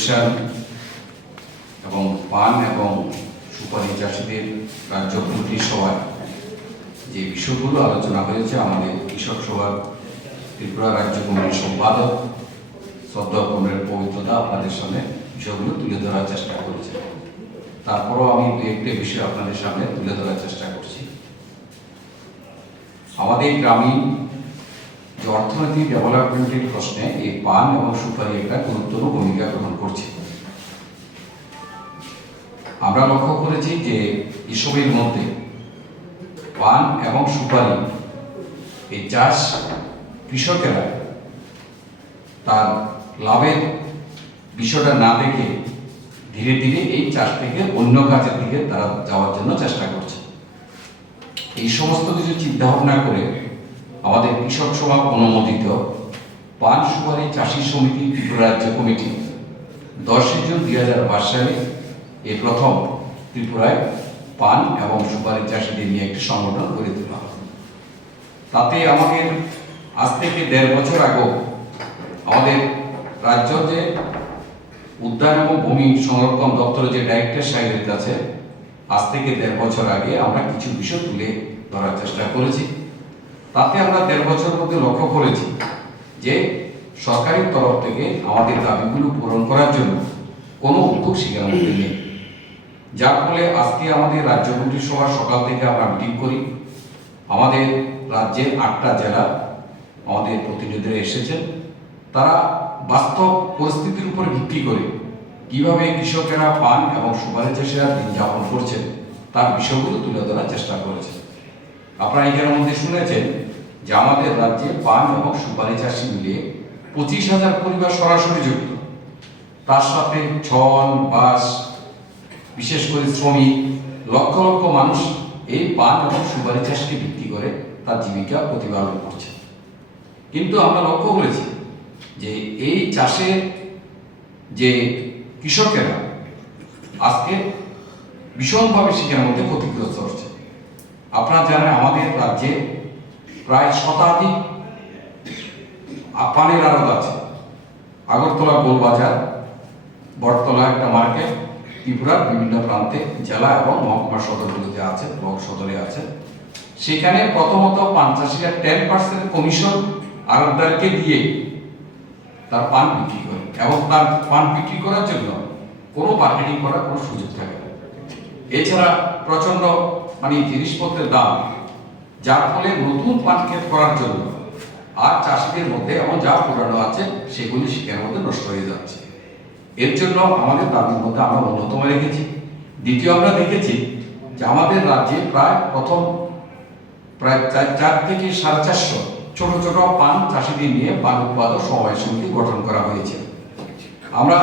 বরিশাল এবং পান এবং সুপারি চাষিদের রাজ্য কমিটি সভায় যে বিষয়গুলো আলোচনা হয়েছে, আমাদের কৃষক সভার ত্রিপুরা রাজ্য কমিটির সম্পাদক শ্রদ্ধা কমরেড পবিত্রতা আপনাদের সামনে বিষয়গুলো তুলে ধরার চেষ্টা করেছে। তারপরও আমি দু একটা বিষয় আপনাদের সামনে তুলে ধরার চেষ্টা করছি। আমাদের গ্রামীণ যে অর্থনৈতিক ডেভেলপমেন্টের প্রশ্নে এই পান এবং সুপারি একটা গুরুত্বপূর্ণ ভূমিকা গ্রহণ করছে। আমরা লক্ষ্য করেছি যে এসবের মধ্যে পান এবং সুপারি এই চাষ কৃষকেরা তার লাভের বিষয়টা না দেখে ধীরে ধীরে এই চাষ থেকে অন্য কাজের দিকে তারা যাওয়ার জন্য চেষ্টা করছে। এই সমস্ত কিছু চিন্তা ভাবনা করে আমাদের কৃষক সভা অনুমোদিত পান সুপারি চাষী সমিতি ত্রিপুরা রাজ্য কমিটি 10 জুন 2022 সালে এই প্রথম ত্রিপুরায় পান এবং সুপারি চাষীদের নিয়ে একটি সংগঠন গড়ে তোলা হয়। তাতে আমাদের আজ থেকে 1.5 বছর আগেও আমাদের রাজ্য যে উদ্যান এবং ভূমি সংরক্ষণ দপ্তরের যে ডাইরেক্টর সাহেবের কাছে আজ থেকে 1.5 বছর আগে আমরা কিছু বিষয় তুলে ধরার চেষ্টা করেছি। তাতে আমরা 1.5 বছর মধ্যে লক্ষ্য করেছি যে সরকারের তরফ থেকে আমাদের দাবিগুলো পূরণ করার জন্য কোনো উদ্যোগ সেখানে মধ্যে নেই, যার ফলে আজকে আমাদের রাজ্য কমিটির সভা সকাল থেকে আমরা মিটিং করি। আমাদের রাজ্যের 8টা জেলা আমাদের প্রতিনিধিরা এসেছেন। তারা বাস্তব পরিস্থিতির উপর ভিত্তি করে কিভাবে কৃষকেরা পান এবং সুপারি চাষিরা দিন যাপন করছেন তার বিষয়গুলো তুলে ধরার চেষ্টা করেছেন। আপনারা এখানের মধ্যে শুনেছেন যে আমাদের রাজ্যে পান এবং সুপারি চাষি মিলিয়ে 25,000 পরিবার সরাসরি যুক্ত। তার সাথে ছন, বাস, বিশেষ করে শ্রমিক, লক্ষ লক্ষ মানুষ এই পান এবং সুপারি চাষকে ভিত্তি করে তার জীবিকা প্রতিপালন করছে। কিন্তু আমরা লক্ষ্য করেছি যে এই চাষের যে কৃষকেরা আজকে ভীষণভাবে সেখানের মধ্যে ক্ষতিগ্রস্ত হচ্ছে। আপনারা জানেন আমাদের রাজ্যে প্রায় শতাধিক পানের আড়ত আছে। আগরতলা গোলবাজার, বটতলা একটা মার্কেট, ত্রিপুরার বিভিন্ন প্রান্তে জেলা এবং মহকুমা সদরগুলোতে আছে, ব্লক সদরে আছে। সেখানে প্রথমত পান চাষিরা 10% কমিশন আড়তদারকে দিয়ে তার পান বিক্রি করে এবং তার পান বিক্রি করার জন্য কোনো মার্কেটিং করার কোনো সুযোগ থাকে না। এছাড়া প্রচন্ড জিনিসপত্রের দাম, যার ফলে নতুন পান ক্ষেত করার জন্য আর চাষিদের মধ্যে এবং যা পুরানো আছে সেগুলি সেখানের মধ্যে নষ্ট হয়ে যাচ্ছে। এর জন্য আমাদের দাবির মধ্যে আমরা অন্যতম রেখেছি। দ্বিতীয়, আমরা দেখেছি যে আমাদের রাজ্যে প্রায় 4 থেকে 450 ছোট ছোট পান চাষিদের নিয়ে পান উৎপাদক সমবায় সমিতি গঠন করা হয়েছে। আমরা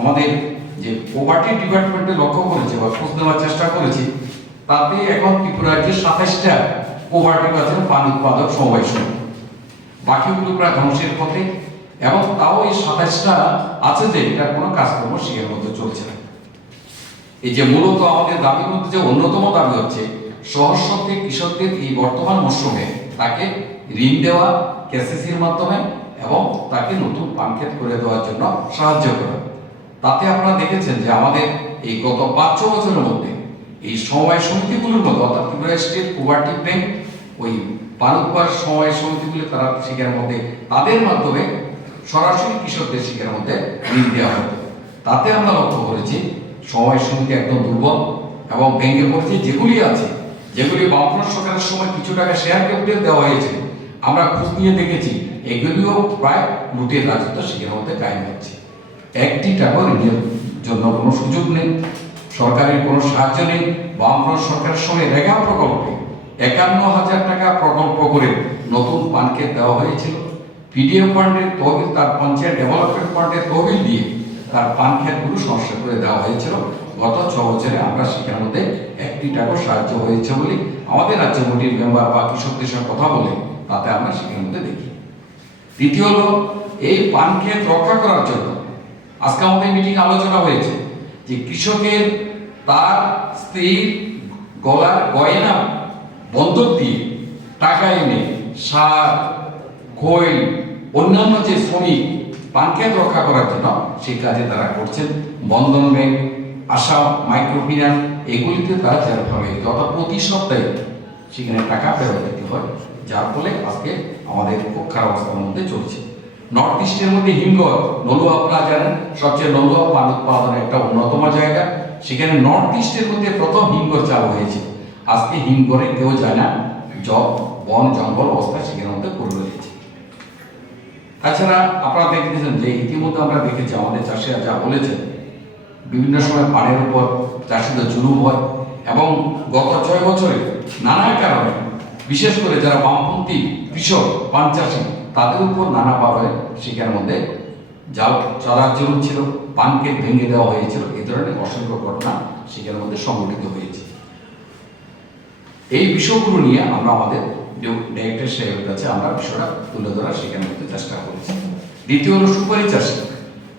আমাদের যে প্রপার্টি ডিপার্টমেন্টে লক্ষ্য করেছি বা খোঁজ নেওয়ার চেষ্টা করেছি, তাতে এখন ত্রিপুরা রাজ্যে 27টা প্রপার্টি আছে পান উৎপাদক সমবায় সমিতি। বাকিগুলো প্রায় ধ্বংসের পথে, এবং তাও এই 27টা আছে যে এটা কোনো কাজকর্ম সেখানের মধ্যে চলছে না। এই যে মূলত আমাদের দাবির মধ্যে যে অন্যতম দাবি হচ্ছে সহজশক্তি কৃষকদের এই বর্তমান মৌসুমে তাকে ঋণ দেওয়া কেসিসির মাধ্যমে এবং তাকে নতুন পান ক্ষেত করে দেওয়ার জন্য সাহায্য করা। তাতে আপনারা দেখেছেন যে আমাদের এই গত 5-6 বছরের মধ্যে এই সমবায় সমিতিগুলোর মধ্যে, অর্থাৎ ত্রিপুরা স্টেট কোঅপারেটিভ ব্যাংক, ওই পান উৎপাদক সমবায় সমিতিগুলি তারা সেখানের মধ্যে তাদের মাধ্যমে সরাসরি কৃষকদের সেখানের মধ্যে ঋণ দেওয়া হতো। তাতে আমরা লক্ষ্য করেছি সমবায় সমিতি একদম দুর্বল এবং ভেঙে পড়ছে। যেগুলি বামফ্রন্ট সরকারের সময় কিছু টাকা শেয়ার ক্যাপিটাল দেওয়া হয়েছে, আমরা খোঁজ নিয়ে দেখেছি এগুলিও প্রায় লুটের রাজত্ব সেখানের মধ্যে কায়েম হচ্ছে। একটি টাকা ঋণের জন্য কোনো সুযোগ নেই, সরকারের কোনো সাহায্য নেই। বামফ্রন্ট সরকারের সময় রেগা প্রকল্পে 51,000 টাকা প্রকল্প করে নতুন পান ক্ষেত দেওয়া হয়েছিল। পিডিএফ ফান্ডের তহবিল, তার পঞ্চায়েত ডেভেলপমেন্ট ফান্ডের তহবিল দিয়ে তার পান ক্ষেতগুলো সংস্কার করে দেওয়া হয়েছিল। গত 6 বছরে আমরা সেখানের মধ্যে 1টি টাকা সাহায্য হয়েছে বলে আমাদের রাজ্য কমিটির মেম্বার বা কৃষকদের সঙ্গে কথা বলে তাতে আমরা সেখানের মধ্যে দেখি। দ্বিতীয় হলো এই পান ক্ষেত রক্ষা করার জন্য আজকে আমাদের মিটিং আলোচনা হয়েছে যে কৃষকের তার স্ত্রীর গলার গয়না বন্ধক দিয়ে টাকা এনে সার, খৈল, অন্যান্য যে শ্রমিক পান খেত রক্ষা করার জন্য সেই কাজে তারা করছেন। বন্ধন ব্যাংক, আসাম মাইক্রো ফিন্যান্স এগুলিতে তারা যেভাবে অর্থাৎ প্রতি সপ্তাহে সেখানে টাকা ফেরত দিতে হয়, যার ফলে আজকে আমাদের খুব খারাপ অবস্থার মধ্যে চলছে। নর্থ ইস্টের মধ্যে হিমঘর, নলুয়া আপনারা জানেন সবচেয়ে নলুয়া পান উৎপাদনের একটা অন্যতম জায়গা, সেখানে নর্থ ইস্টের মধ্যে প্রথম হিমঘর চালু হয়েছে। আজকে হিমঘরে কেউ যায় না, বন জঙ্গল অবস্থা সেখানের মধ্যে পড়ে রয়েছে। তাছাড়া আপনারা দেখতেছেন যে ইতিমধ্যে আমরা দেখেছি আমাদের চাষিরা যা বলেছেন, বিভিন্ন সময় পানের উপর চাষিদের জুলুম হয় এবং গত 6 বছরে নানা কারণে বিশেষ করে যারা বামপন্থী কৃষক পান চাষি তাদের উপর নানাভাবে সেখানের মধ্যে জাল চালার জরুরি ছিল, পানকে ভেঙে দেওয়া হয়েছিল। এই ধরনের অসংখ্য ঘটনা সেখানের মধ্যে সংঘটিত হয়েছে। এই বিষয়গুলো নিয়ে আমরা আমাদের ডাইরেক্টর সাহেবের কাছে আমরা বিষয়টা তুলে ধরার সেখানে চেষ্টা করেছি। দ্বিতীয় হলো সুপারি চাষি।